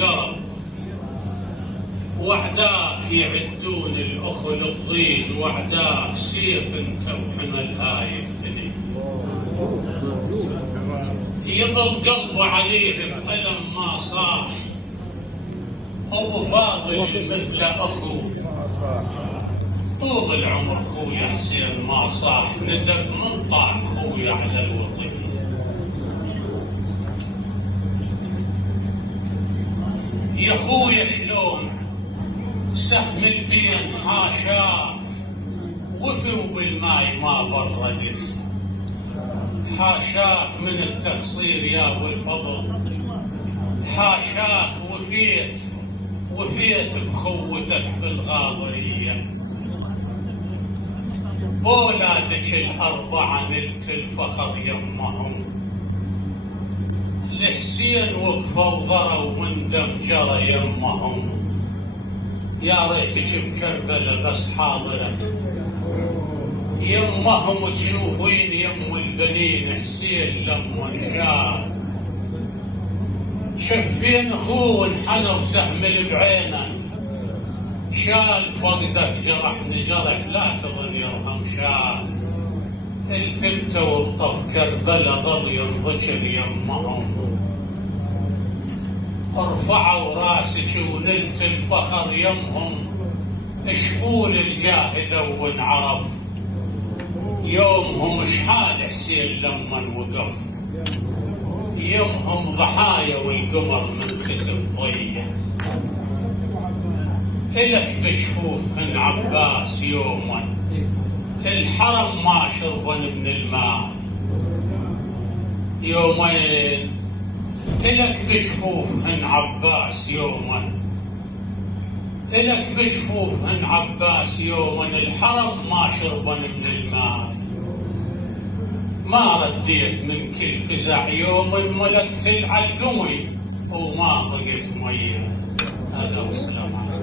القرب، وعداك يعدون الأخل الضيج، وعداك سيف انت وحمل هاي الدنيا. يضل قلبه عليه بألم ما صاح، أبو فاضل مثل أخو طول العمر خويا حسين ما صاح، ندب من طاح خويا على الوطنية. يا خويا شلون سهم البين حاشاك، وفي وبالماي ما بردت، حاشاك من التقصير يا ابو الفضل، حاشاك وفيت بخوتك بالغاضرية. بولادك الأربعة نلت الفخر يمهم، الحسين وقفوا ضروا من دم جرى يمهم. يا ريتك بكربلة بس حاضرة يمهم، تشوفين يم البنين حسين لما شاف، شفين اخوه انحنى وسهم بعينه، شال فقدك جرحني جرح لا تظن يرحم شال، الفلتة والطف كربلة ظل ينضجر يمهم. ارفعوا راسك ونلت الفخر يمهم، اشقول الجاهد وانعرف، يومهم شحال حسين لمن وقف، يومهم ضحايا والقمر منكسب ضيه. إلك بجفوفهن عباس يوما، الحرم ما شربن من الماء يومين. إلك بجفوفهن عباس يوما، إلك بجفوفهن عباس يوما، الحرم ما شربن من الماء. ما رديت من كل فزع يوم، ملكت العلقمي وما ضقت ميه. هذا والسلام عليكم.